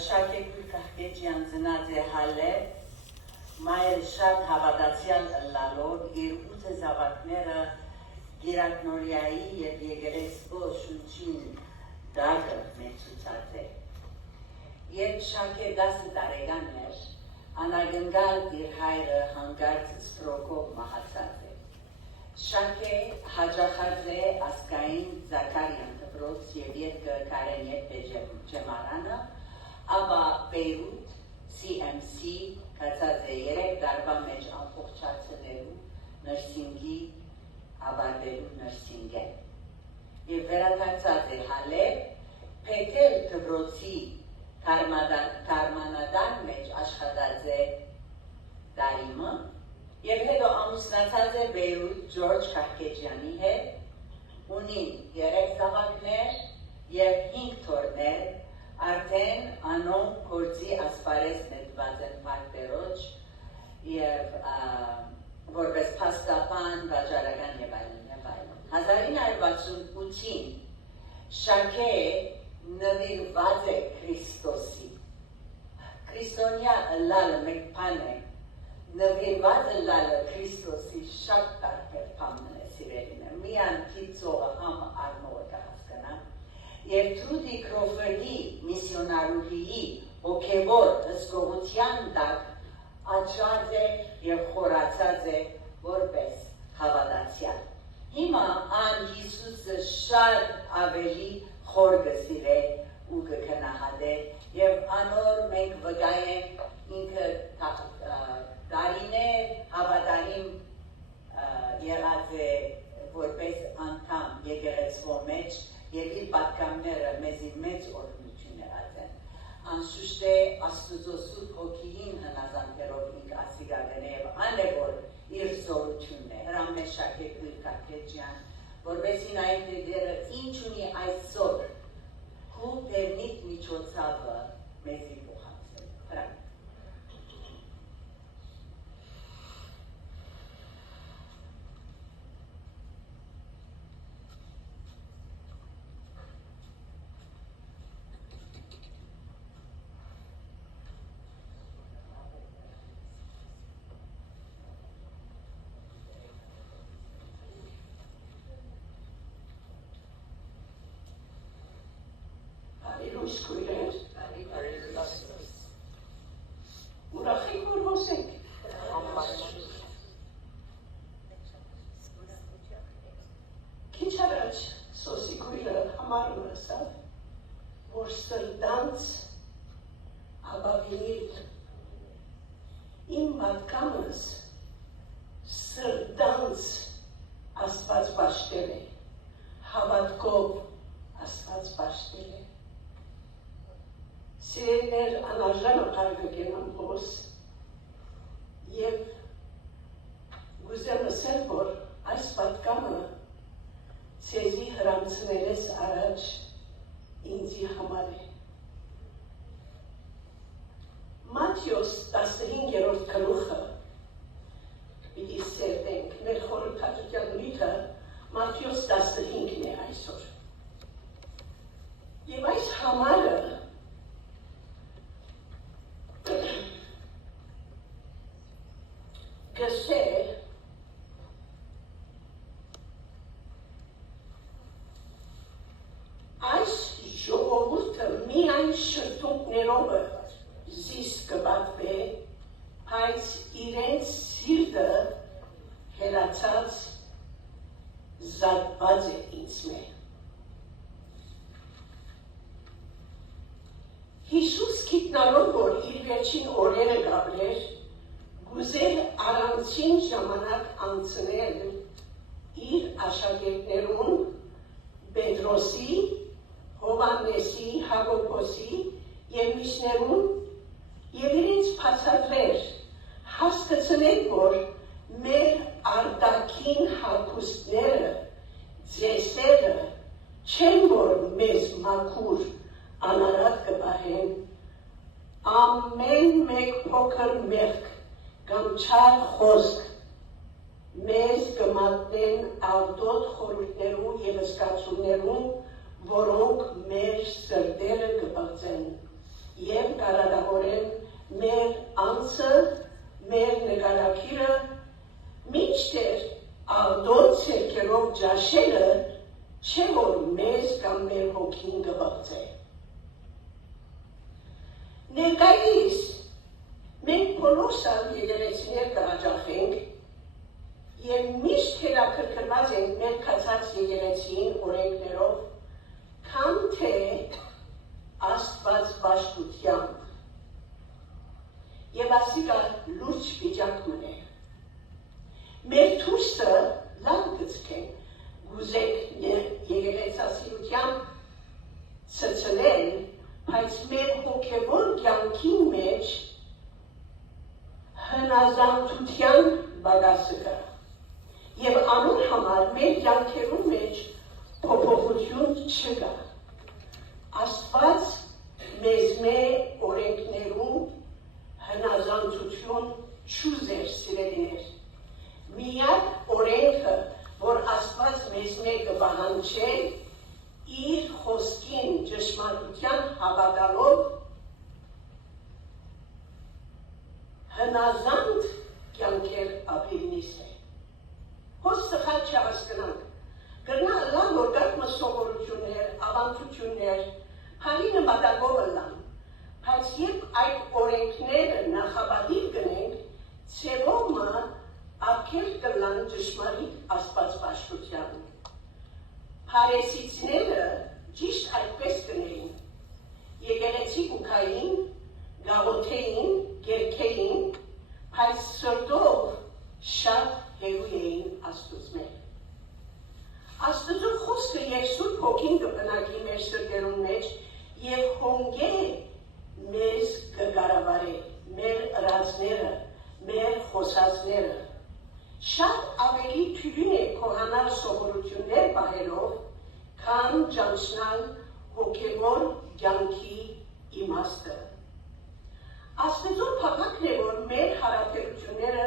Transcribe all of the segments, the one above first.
Շակե Քուրքահկեջյան ծնած է Հալեբ, մայր շատ հավատացյալ ըլլալով իր 8 զավակները Գիրակնորիայի և եկեղեցու շունչին դագը մեծուցած է։ Երբ Շակե 10 տարեկան էր, անագնգալ իր հայրը հանգարց ստրոկով մահացած է։ Շակե հաջախած է ասկային Զաքարյան դպրոց և ետքը Կարենետ Ջեմարանը, ապա Բեյրութ, CMC կացած է 3 տարվա մեջ ամբողջացնելու նրսինգի ավարտելու նրսինգեն։ Եվ վերադարձած է Հալեբ, Փեթել դպրոցի Կարմանադան մեջ աշխատած է Դարիմը, և հետո ամուսնացած է Բեյրութ Ջորջ Քահկեջյանի հետ, ունի 3 զավակներ և 5 թոռներ, արդեն անոնք գործի ասպարեզ նետված են Փարքբերոջ և որպես փաստաբան, վաճառական և այլն։ 1968-ին Շակե նվիրված է Քրիստոսի։ Քրիստոնյա ըլլալը մեկ բան է, նվիրված ըլլալը Քրիստոսի շատ տարբեր բան է սիրելին։ Միան գիծողը համ արմողը կհասկանա, և Թրուդի Քրոֆորդի միսիոնարուհիի հոգևոր հսկողության տակ աճած է և խորացած է որպես հավատացյալ։ Հիմա ան Հիսուսը շատ ավելի խոր կսիրե ու կքնահատե և անոր մենք վկայ ենք ինքը տարիներ հավատարիմ եղած է որպես անդամ եկեղեցու մեջ և իր պատգամները մեզի մեծ օրհնություն եղած են։ Անշուշտ է Աստուծո Սուրբ Հոգիին հնազանդելով ինք ասիկա կնե և անևոր իր զորությունն է։ Հրամե Շակե Քուրքահկեջյան, որպեսզի նայեք թե դերը ինչ ունի այսօր քու բերնիք միջոցավը մեզի փոխանցել։ Հրամե։ Skwyrer. Ուրախի որ հոսենք։ Քիչ առաջ Սոսի քույրը համարում ասավ, որ սրդանց աբավինիլ իմ պատկամս սրդանց Աստված պաշտել է, հավատքով Աստված պաշտել է։ Սիրելիներ անարժանը կարգգենան հոս և գուզեմ ասել, որ այս պատկամը ցեզի հրամցնել ես առաջ ինձի համար է։ Մատթեոս 15-րդ գլուխը պիտի սերտենք, մեր խորհրդածության նյութը Մատթեոս 15-ն է այսօր։ Եվ այս համարը գսե այս ժողովուրդը միայն շրթունքներով զիս կպատվե, բայց իրենց սիրտը հերացած զատված է ինձ մե։ Հիսուս գիտնալով, որ իր վերջին օրերը գաբլեր, գուզեր առանցին ժամանակ անցնել իր աշակերտներուն Պետրոսի, Հովհաննեսի, Հակոբոսի և մյուսներուն և իրենց բացատրեր, հասկացնել, որ մեր արտաքին հագուստները, ձեսերը չեն, որ մեզ մաքուր անարատ կպահեն, ամեն մեկ փոքր մեղք կամ չար խոսք մեզ կմատնեն արտոտ խորհուրդներու և զգացումներուն, որոնք մեր սրտերը կբացեն։ և կարադավորեն մեր անձը, մեր նկարակիրը, մինչդեռ աղդոտ ցերկերով ջաշելը չէ որ մեզ կամ մեր հոգին կվղծե։ Ներկայիս մենք բոլորս եկեղեցիներ կհաճախենք և միշտ հետաքրքրված ենք մեր կացած եկեղեցիին օրենքներով, քան թե Աստված պաշտությամբ, և ասիկա լուրջ վիճակում է։ Մեր թուրսը լավ գծքեն, գուզեք եկեղեցասիրությամբ ցցնել, բայց մեր հոգևոր կյանքի մեջ հնազանդության բագասը կա, և անոր համար մեր կյանքերու մեջ փոփոխություն չկա։ Աստված մեզ օրենքներում հնազանդություն չուզեր սիրելիներ։ Միակ օրենքը, որ Աստված մեզ կպահանջե, իր խոսքին ճշմարտության հավատալով հնազանդ կյանքեր ապրելիս է։ Հոս սխալ չհասկանանք։ Գրնա լավ որ գարմը սովորություններ, ավանդություններ, հարի նմատագով լան, բայց երբ այդ օրենքները նախաբադիր գնենք, ծևոմը ակել կլան ճշմարիտ աստվածպաշտության։ Փարեսիցները ճիշտ այդպես գնեին, եկեղեցի կուքային, գաղոթեին, գերքեին, բայց սրտով շատ հերու էին Աստծուց մեր։ Աստծու խոսքը և Սուրբ Հոգին կբնակի մեր սրտերուն մեջ և հոնգե մեզ կկառավարե, մեր ըրածները, մեր խոսածները։ Շատ ավելի թույլին է քոհանալ սովորություններ պահելով, քան ճանչնալ հոգևոր կյանքի իմաստը։ Աստծու փափակն է, որ մեր հարաբերությունները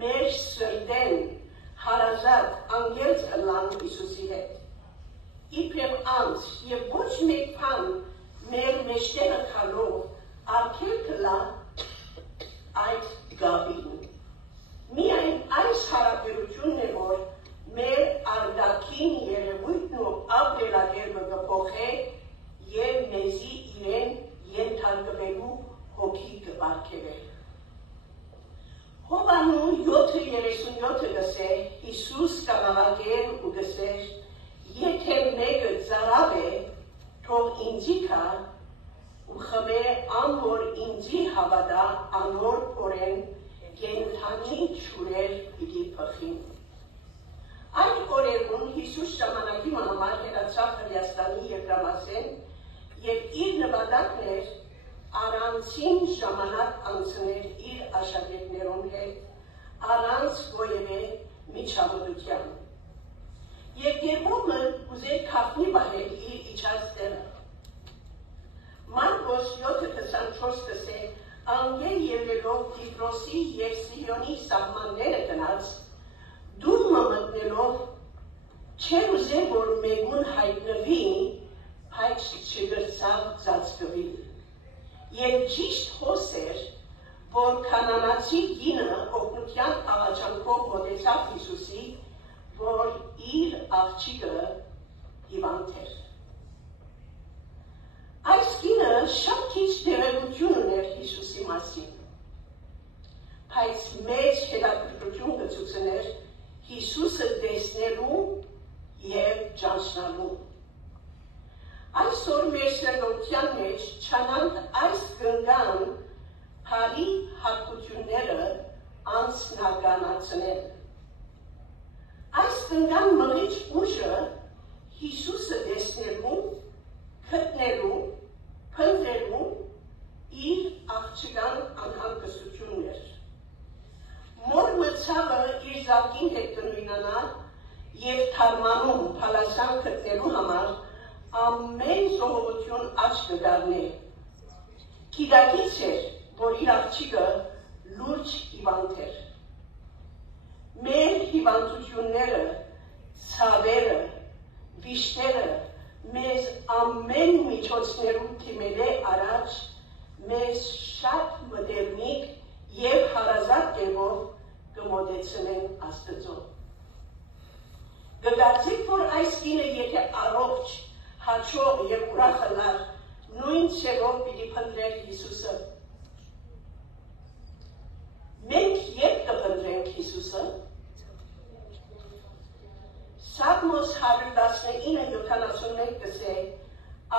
մեր սրտեն հարազատ անգելց կլան Հիսուսի հետ։ Իբրև անձ և ոչ մեկ բան մեր մեջտեղը քալով արգել կլա այդ գաբին։ Միայն այս հարաբերությունն է, որ մեր արդակին երևույթն ու ապրելակերպը կփոխե և մեզի իրեն ենթարկվելու հոգի կպարգևե։ Հովանու 7:37 գսեր, Հիսուս կամաղագեր ու գսեր, եթե մեկը ծարավ է, թող ինձի կա ու խմե անոր ինձի հավատա անոր օրեն կենդանի ջուրեր պիտի փխին։ Այդ օրերուն Հիսուս ժամանակի համար հեռացավ Հրեաստանի երկրամասեն և իր նպատակն էր առանցին ժամանակ անցնել իր աշակերտներուն հետ առանց որևէ միջամտության։ Երկերմումը ուզեր քախնի պահել իր իջած տեղը։ Մարկոս 7:24 գսե, անգե ելնելով Տիգրոսի և Սիոնի սահմանները գնաց, դումը մտնելով չեր ուզել, որ մեկուն հայտնվի, բայց չգրցավ ծածկվել։ Եվ ճիշտ հոս էր, որ կանանացի կինը օգնության աղաչանքով մոտեցավ Հիսուսի, որ իր աղջիկը հիվանդ էր։ Այս կինը շատ քիչ տեղեկություն ուներ Հիսուսի մասին, բայց մեծ հետաքրքրություն կցուցներ Հիսուսը տեսնելու և ճանչնալու։ Այսօր մեր սրտության մեջ չանանք այս գնգան հարի հատկությունները անձնականացնել։ Այս գնգան մղիչ ուժը Հիսուսը տեսնելու, գտնելու, փնտրելու իր աղջկան անհանգստությունն էր։ Մոր մցավը իր զավկին հետ կնույնանա և թարմանում փալասան գտնելու համար ամեն ժողովություն աչք կդառնի։ Գիտակից էր, որ իր աղջիկը լուրջ հիվանդ էր։ Մեր հիվանդությունները, ցավերը, վիշտերը մեզ ամեն միջոցներում թիմել է առաջ մեզ շատ մտերմիկ և հարազատ կերպով կմոտեցնեն Աստծո։ Կգարձեք, որ այս կինը եթե առողջ, հաճող և ուրախ լար, նույն ցեղով պիտի փնտրեր Հիսուսը։ Մենք երբ կփնտրենք Հիսուսը։ Սաղմոս 119:71 կսե,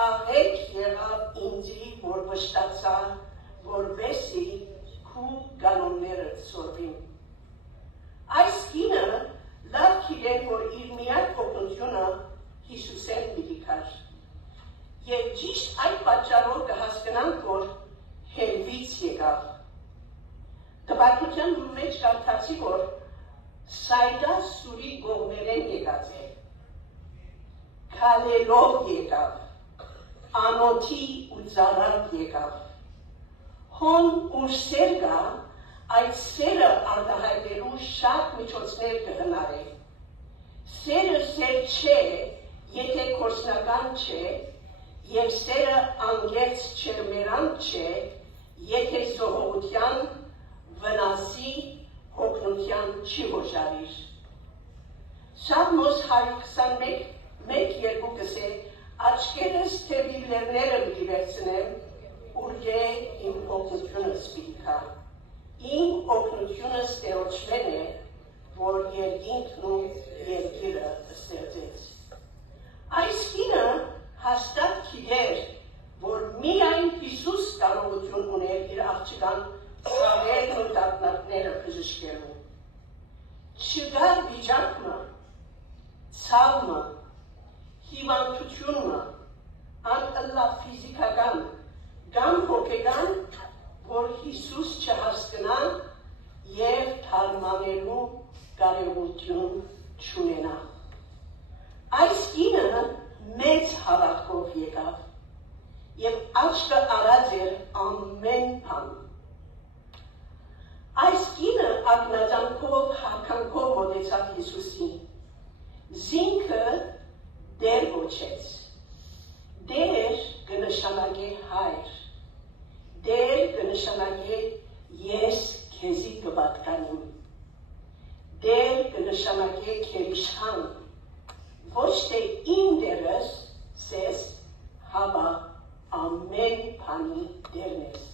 աղեք եղավ ինձի, որ վշտացա, որպեսզի քու կանոնները սորվին։ Այս կինը լավ գիտեր, որ իր միակ օգնությունը Հիսուսեն պիտի կար։ Եվ ճիշտ այդ պատճառով կհասկանանք, որ հելվից եկավ։ Տպագրության մեջ կարդացի, որ Սայդա սուրի կողմերեն եկած է, քալելով եկավ, անոթի ու ծառակ եկավ։ Հոն ուր սեր կա, այդ սերը արտահայտելու շատ միջոցներ կհնարի։ Սերը սեր չէ, եթե կորսնական չէ, և սերը անգերց չերմերանք չէ, եթե զոհողության, վնասի, հոգնության չի հոժարիր։ Սաղմոս 121:2 կսե, աչքերս թևի լեռները պիտի վերցնեմ, ուրգե իմ օգնությունս պիտի կա։ Իմ օգնությունս Տերոջմեն է, որ երկինքն ու երկիրը ստեղծեց։ Այս կինը հաստատ գիտեր, որ միայն Հիսուս կարողություն ուներ իր աղջկան ցավերն ու տագնապները բժշկելու։ Չկար վիճակը, ցավը, հիվանդությունը, անկլա ֆիզիկական կամ հոգեկան, որ Հիսուս չհասկանա և թարմանելու կարողություն չունենա։ Այս կինը մեծ հավատքով եկավ և աչքը արած էր ամեն բան։ Այս կինը ակնածանքով, հարկանքով մոտեցավ Հիսուսին։ Զինքը դեր գոչեց։ Դեր կնշանակե հայր։ Դեր կնշանակե ես քեզի կպատկանեմ։ Դեր կնշանակե քերիշխան։ Ոչ թե իմ դերս սես, հավա ամեն բանի դերն ես։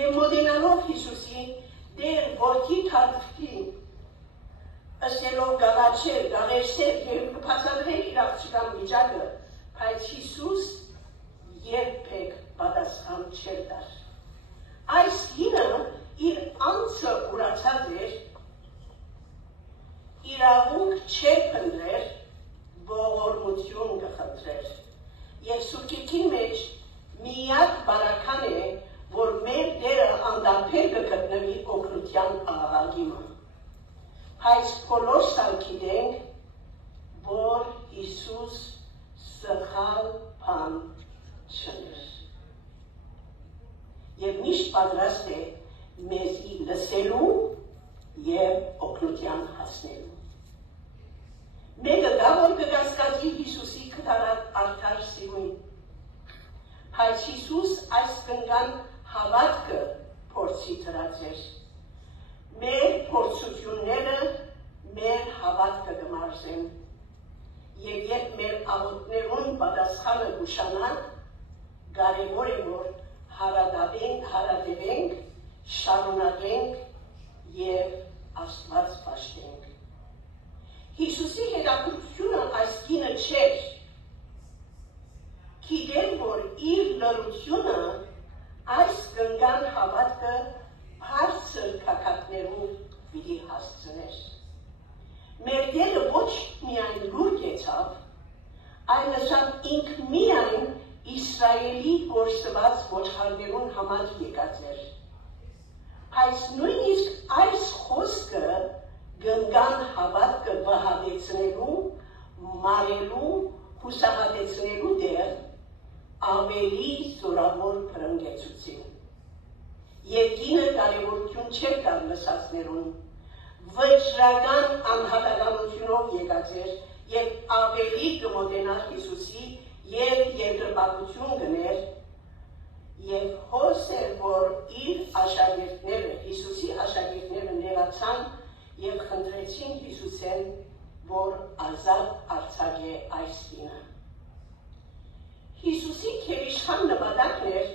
Եվ մոտենալով Հիսուսին դեր որդի թարգին, ըստելով գաղաչեր, գաղերսեր և կպացադրել իր աղջկան վիճակը, բայց Հիսուս երբեք պատասխան չէր տար։ Այս կինը իր անձը ուրացած էր, իրավունք չէր փնտրեր, ողորմություն կխնդրեր։ Եվ Սուրբ մեջ միակ բարական է, որ մեր դերը անդամբեր կգտնվի օգնության աղաղակիմը։ Բայց բոլորս գիտենք, որ Հիսուս սխալ բան չուներ։ Եվ միշտ պատրաստ է մեզի լսելու և օգնության հասնելու։ Մեկը գա, որ կկասկածի Հիսուսի արդար սիրուն, բայց Հիսուս այս կնկան հավատքը փորձի դրած էր։ Մեր փորձությունները մեր հավատքը կմարզեն, և երբ մեր աղոթներուն պատասխանը կուշանա, կարևոր է, որ հարադևենք, շարունակենք և Աստված պաշտենք։ Հիսուսի հետաքրքրությունը այս կինը չէր, գիտեր, որ իր լրությունը այս կնկան հավատքը բարձր փակակներով պիտի հասցներ։ Մեր Տերը ոչ միայն լուր կեցավ, այլ նշան ինք միայն Իսրայելի գործված ոչխարներուն համար եկած էր։ Բայց նույնիսկ այս խոսքը գնկան հավատքը վհատեցնելու, մարելու, հուսահատեցնելու դեր ավելի զորավոր փրկեցուցին։ Եվ կինը կարևորություն չէր տալ լսածներուն, վճռական անհատականությունով եկած էր և ավելի կմոտենար Հիսուսի և երկրպագություն գներ Եվ հոս էր, որ իր աշակերտները, Հիսուսի աշակերտները նեղացան և խնդրեցին Հիսուսեն, որ ազատ արձակե այս կինը։ Հիսուսի քերիշխան նպատակն էր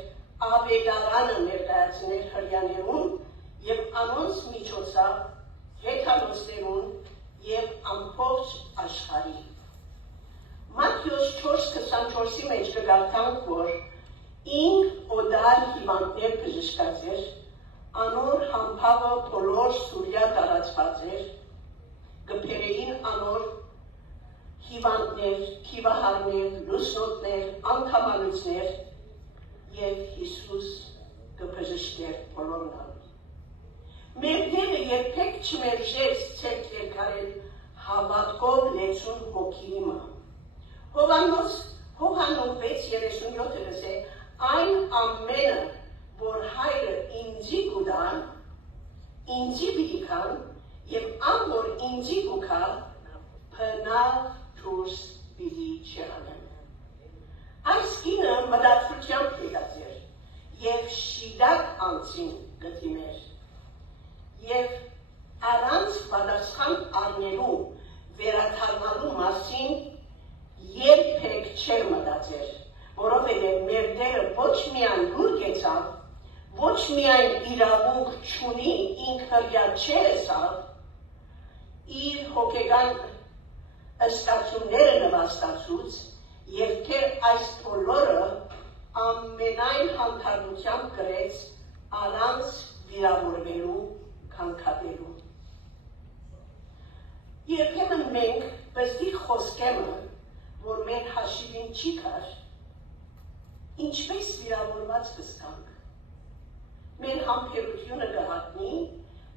ավետարանը ներկայացնել հրեաներուն և անոնց միջոցով հեթանոսներուն և ամբողջ աշխարհի։ Մատթեոս 4:24-ի մեջ կգարտանք, որ ինք օդար հիվանդներ բժշկած էր, անոր համբավը բոլոր Սուրիա տարածված էր, գբերեին անոր հիվանդներ, քիվահարներ, լուսնոտներ, անգամանոցներ և Հիսուս կբժշկեր բոլորնալ։ Մեր Տերը երբեք չմերժեց ցերկ երկարել հավատքով լեցուն հոգի մը։ Հովհաննես 6:37 գսե այն ամենը, որ հայրը ինձի կուտան, ինձի պիտի կան, և ան, որ ինձի կուքա, բնավ դուրս պիտի չանեն։ Այս կինը մտածությամբ եկած էր, և շիդակ անձին գտիմեր, և առանց պատասխան առնելու վերադառնալու մասին երբեք չէր մտածեր, որովհետև մեր Տերը ոչ միայն լուր գեցավ, ոչ միայն իրավունք չունի ինք հրյա չէ եսավ, իր հոգեգան ըստացումները նվաստացուց և թեր այս բոլորը ամենայն հանդարտությամբ գրեց առանց վիրավորվելու քանքատելու։ Երբեմն մենք բստի խոսքեմը, որ մեր հաշիվին չի կար, ինչպես վիրավորված կստանք։ Մեր համբերությունը կհատնի,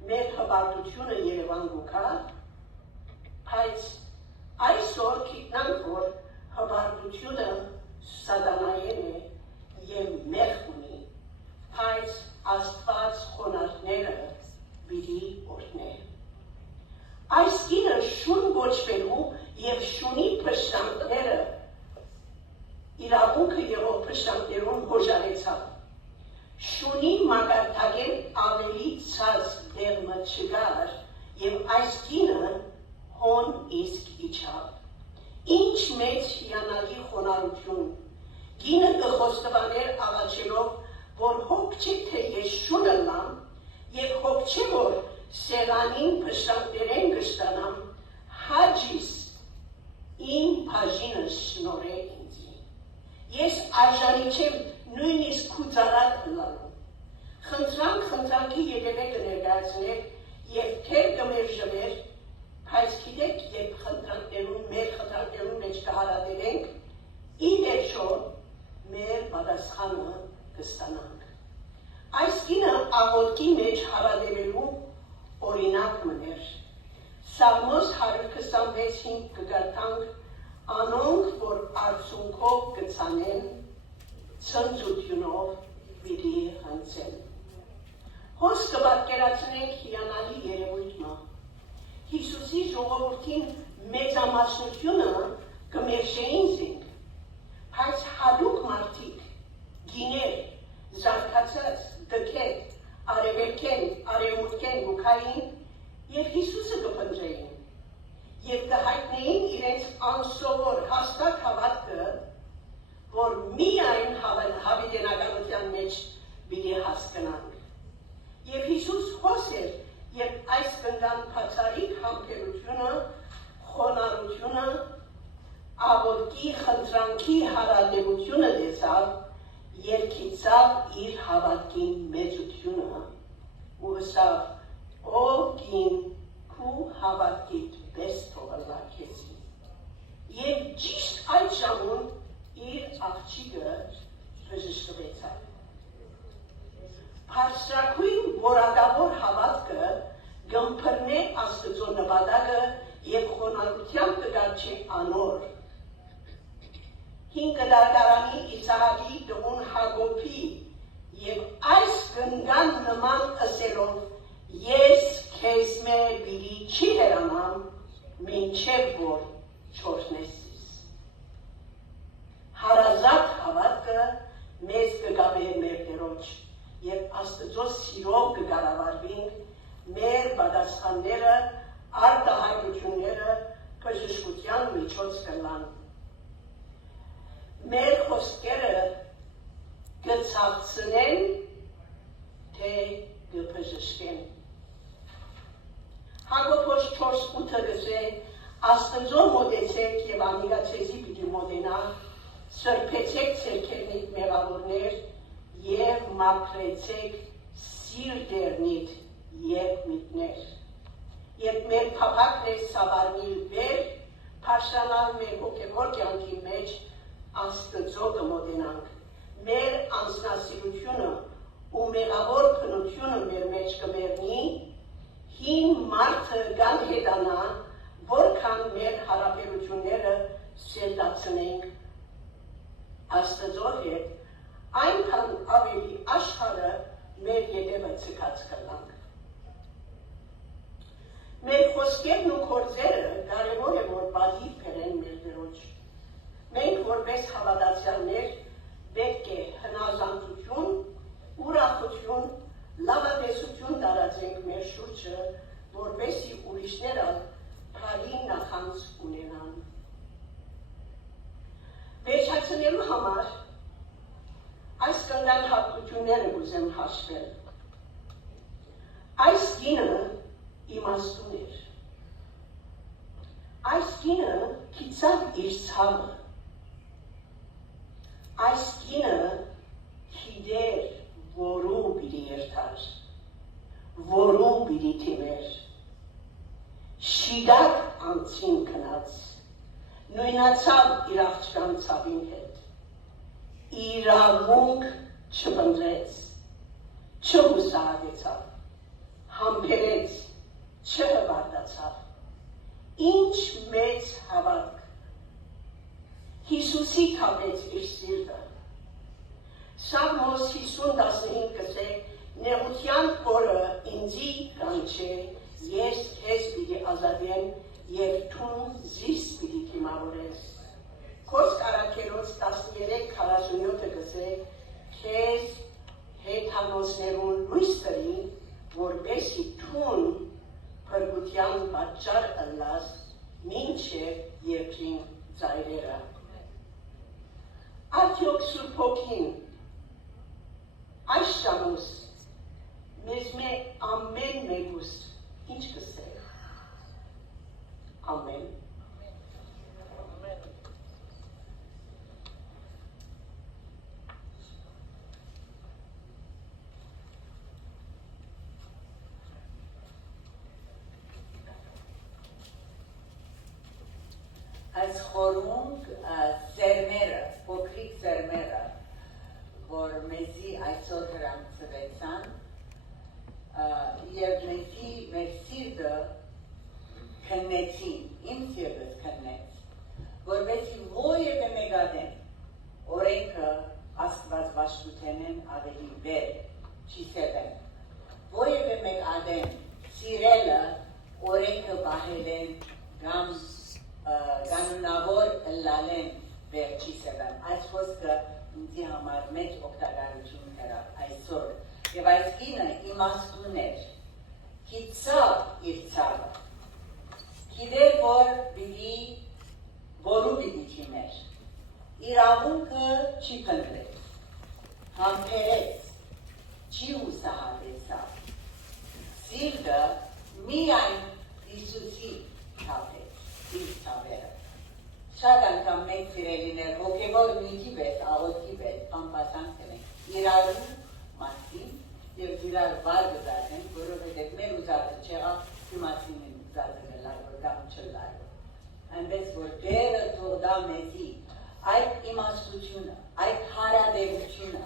մեր հպարտությունը Երևան գուքա, բայց այսօր գիտնանք, որ հպարտությունը սատանայեն է և մեղք ունի, բայց Աստված խոնարհները պիտի օրհնե։ Այս կինը շուն ոչվելու և շունի փշտանքները իրավունքը եղող փշտանքներուն հոժարեցավ։ Շունի մակարդակեն ավելի ցած դեղմը չկար և այս կինը հոն իսկ իջավ։ Ինչ մեծ հիանալի խոնարհություն։ Կինը կխոստովաներ աղաչելով, որ հոգ չէ, թե ես շունը լամ և հոգ չէ, որ սեղանին փշտանքներեն կշտանամ, հաջիս իմ բաժինս շնորհե ինձի։ Ես արժանի չեմ նույնիսկ քուծարակ լալու։ Խնդրանքի ետևե կներկայացներ և թեր կմերժվեր, բայց գիտեք, երբ մեր խնդրանքներուն մեջ կհարատելենք, ի վերջո մեր պատասխանը կստանանք։ Այս կինը աղոթքի մեջ հարատևելու օրինակ մներ։ Սաղմոս 126-ին կգարտանք անոնք, որ արդյունքով կցանեն, ցնծությունով պիտի հնձեն։ Հոս կպատկերացնենք հիանալի երևույթը։ Հիսուսի ժողովրդին մեծամասնությունը կմերժեին զինք, բայց հատուկ մարդիկ, գիներ, զարգացած, դքեր, արևելքեն, արևմուտքեն գուքային և Հիսուսը կփնտրեին և կհայտնեին իրենց անսովոր հաստատ հավատքը, որ միայն հավիտենականության մեջ պիտի հասկանանք։ Եվ Հիսուս հոս էր, երբ այս կնդան բացառիկ համբերությունը, խոնարհությունը, աղոթքի խնդրանքի հարատևությունը տեսավ, երգիծավ իր հավատքին մեծությունը ու ասավ, ով կին քու հավատքիդ պես թողնա քեզի։ Եվ ճիշտ այդ ժամուն իր աղջիկը բժշկվեցավ։ Բարձրագույն որակավոր հավատքը գմփռնե Աստծո նպատակը և խոնարհությամբ կգաչի անոր։ 5 դարանի Իսահակի տղուն Հակոբի և այս կնգան նման ասելով ես քեզ մե պիտի չի հեռանամ, մինչև որ չօրհնես։ Հարազատ հավատքը մեզ կգավե մեր եւ Աստծո սիրով կկառավարվենք մեր պատասխանները, արտահայտությունները բժշկության միջոց կլան։ Մեր խոսքերը կցածնեն, թե կբժշկեն։ Հակոբոս 4:8 գսե Աստծո մոտեցեք եւ անիգա ցեզի պիտի մոտենա, սրբեցեք ցերքերնիդ մեղավորներ եւ մաքրեցեք սիրտերնիդ երկմիտներ։ Եվ մեր փափակներ սավառնիլ վեր, փաշանալ մեր հոգևոր կյանքի մեջ Աստծո կմոտենանք։ Մեր անձնասիրությունը ու մեղավոր բնությունը մեր մեջ կմեռնի, հին մարդը կանհետանա, որքան մեր հարաբերությունները սերտացնենք Աստծո հետ, այնքան ավելի աշխարհը մեր ետևը ցկած կլանք։ Մեր խոսքերն ու գործերը կարևոր է որ բազիկ բերեն մեր դրոջ։ Մենք որպես հավատացյալներ պետք է հնազանդություն, ուրախություն, լավատեսություն տարածենք մեր շուրջը, որպեսզի ուրիշները բարի նախանձ ունենան։ Վերջացնելու համար այս կնդան հատկությունները կուզեմ հաշվել։ Այս կինը իմաստուն էր։ Այս կինը գիտավ իր ցավը։ Այս կինը գիտեր, որու պիտի երթար, որու պիտի թիմեր, շիդակ անցին կնաց, նույնացավ իր աղջկան ցավին հետ, իրավունք չպնդրեց, չհուսահատեցավ, համբերեց, չհվարտացավ, ինչ մեծ հավատք, Հիսուսի թափեց իր սիրտը։ Սաղմոս 50:15 կսե նեղության օրը ինձի կանչե, ես քեզ պիտի ազատեմ եւ թուն զիս պիտի դիմավորես։ Խոսք առաքելոց 13:47 կսե քեզ հեթանոսներուն լույս տրի, որպեսզի թուն փրկության պատճառ ըլլաս մինչև երկրին ծայրերը։ Արդյոք Սուրբ Հոգին այս ժամուս մեզ ամեն մեկուս ինչ կսե։ Ամեն։ Այս խորհուրդ սերմերը, փոքրիկ սերմերը, որ մեզի այսօր հրամցվեցան, եւ մեզի մեր սիրտը քննեցին, իմ սիրտս քննեց, որպեսզի որևէ մեկ ադեմ օրենքը աստվածաշնչութենեն ավելի վեր չի սերվեն, որևէ մեկ ադեմ սիրելը օրենքը պահելեն կամ կանոնավոր լալեն վերջի սևան։ Այս խոսքը ինձի համար մեծ օգտակարություն կրավ այսօր։ Եվ այս կինը իմաստուն էր, գիտավ իր ցավը, գիտեր, որ որու պիտի չիներ, իրավունքը չի փնտրեց, համբերեց, չի հուսահատեցավ, սիրտը միայն Հիսուսի թափեց։ Իր ցավերը։ Շատ անգամ մենք սիրելիներ հոգևոր նույնի պես, աղոթքի պես, անպասանք կնենք իրարու մասին և իրար վար գզարնենք, որովհետև մեր ուզածը չեղավ իմասինին ուզածը գլար, որ կամ չլար։ Այնպես, որ դերը թողդա մեզի այդ իմաստությունը, այդ հարադերությունը,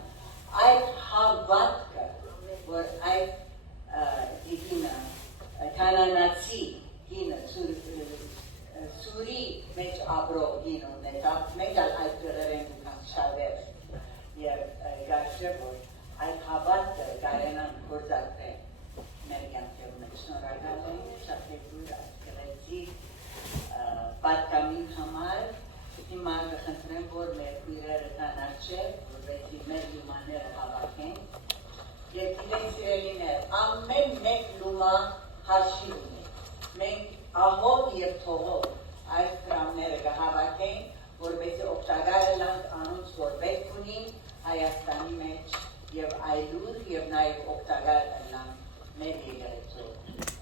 այդ հավատքը, որ այդ դիգինը, կանանացի գինը, Սուրի մեջ աբրող գին ունեցավ, մենք այդ դրերեն ուքան շարվեր և գարշը, որ այդ հավատը կարենան գործակրել մեր կյանքերում ենք շնորհակալ ենք, շատ եկույր այդ գլեցի պատկամին համար, հիմա կխնդրեմ, որ մեր քույրերը կան արջև, որպեսզի մեր լիմաները հավաքեն Եվ իրեն սիրելիներ, ամեն մեկ լումա հաշիվ ունի։ Մենք ահով և թողով այս դրամները կհավաքենք, որպեսզի օգտակար ելանք անոնց, որ պետք ունին Հայաստանի մեջ և այլուր և նաև օգտակար ելանք մեր եկեղեցու օգնել։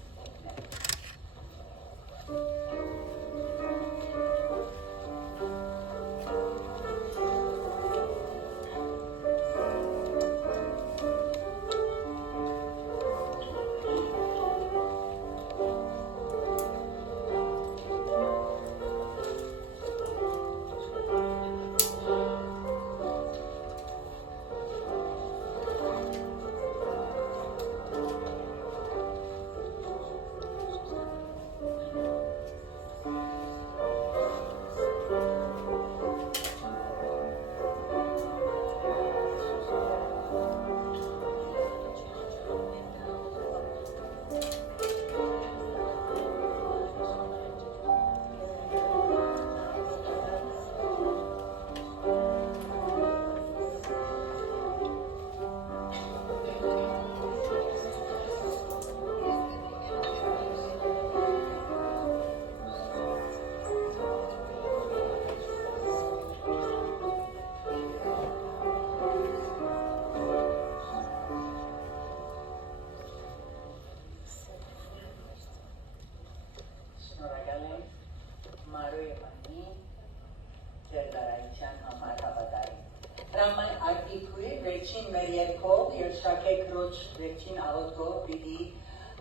Վերջին մեր երկով և շակեքրոջ վերջին աղոտով պիտի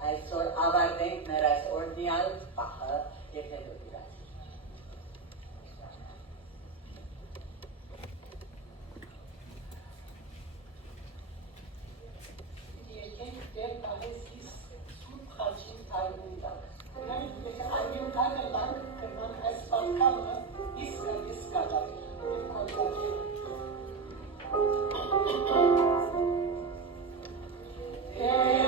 այսօր ավարտենք մեր այս օրդնյալ պահը և հետո իրաց։ Երկենք դեր կաղեսիս սուրբ խաչին այգունդակ։ Նրանք դեպի այգունդակը լանք կրման այս բանկամը իսկա դակ և կոնտակել։ Hey,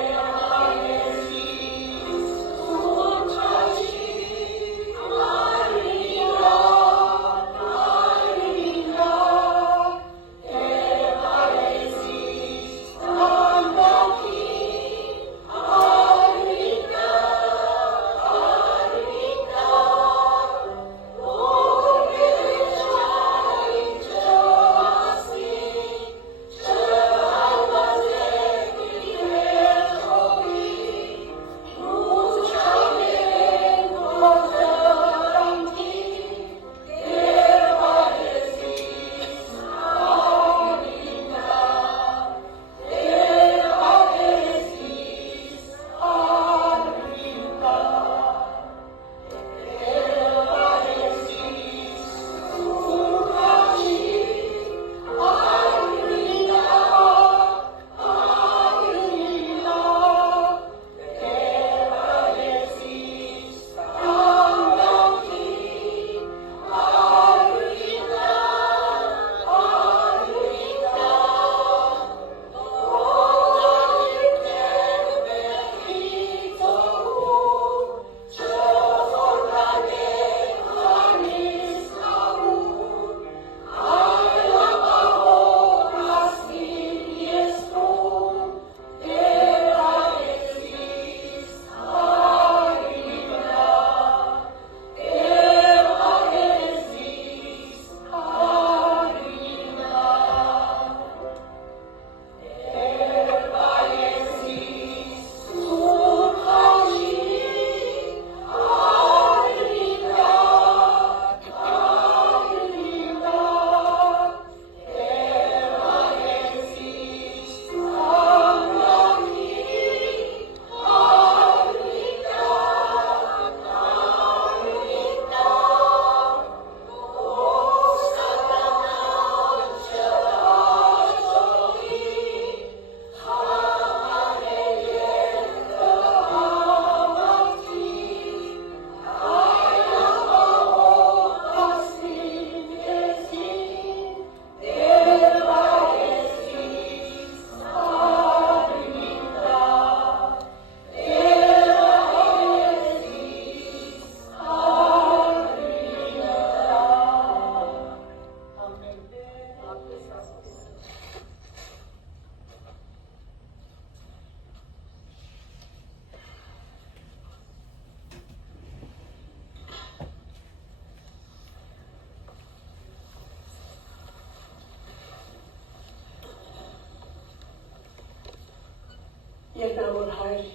Հայր,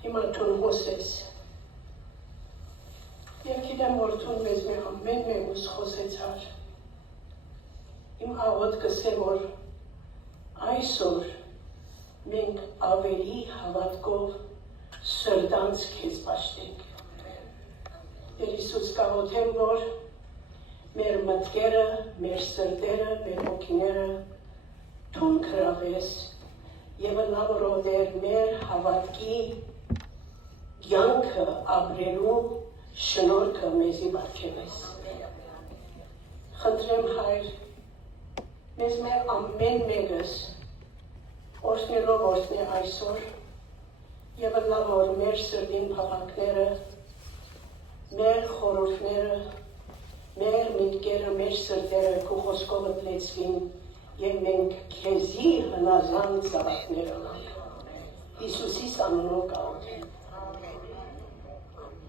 հիմա Տուն հոսես։ Եվ գիտեմ, որ Տուն մեզ ամեն մեկուս խոսեցար։ Իմ աղոտ կսեմ, որ այսօր մենք ավելի հավատքով սրտանց քեզ պաշտենք։ Տեր Հիսուս կաղոթեմ, որ մեր մտքերը, մեր սրտերը, մեր հոգիները Տուն գրավես եւ լավրոդեր մեր հավատքի կյանքը ապրելու շնորհքը մեզի բարգեւես։ Խնդրեմ Հայր, մեզ մեր ամեն մեկս օրհնելով օրհնե այսօր եւ լավ որ մեր սրտին փափակները, մեր խորհուրդները, մեր միտքերը, մեր սրտերը քո խոսքով լեցվին եւ մենք քեզի հնազանդ զավակներ ունենք։ Հիսուսի անունով կաղոթենք։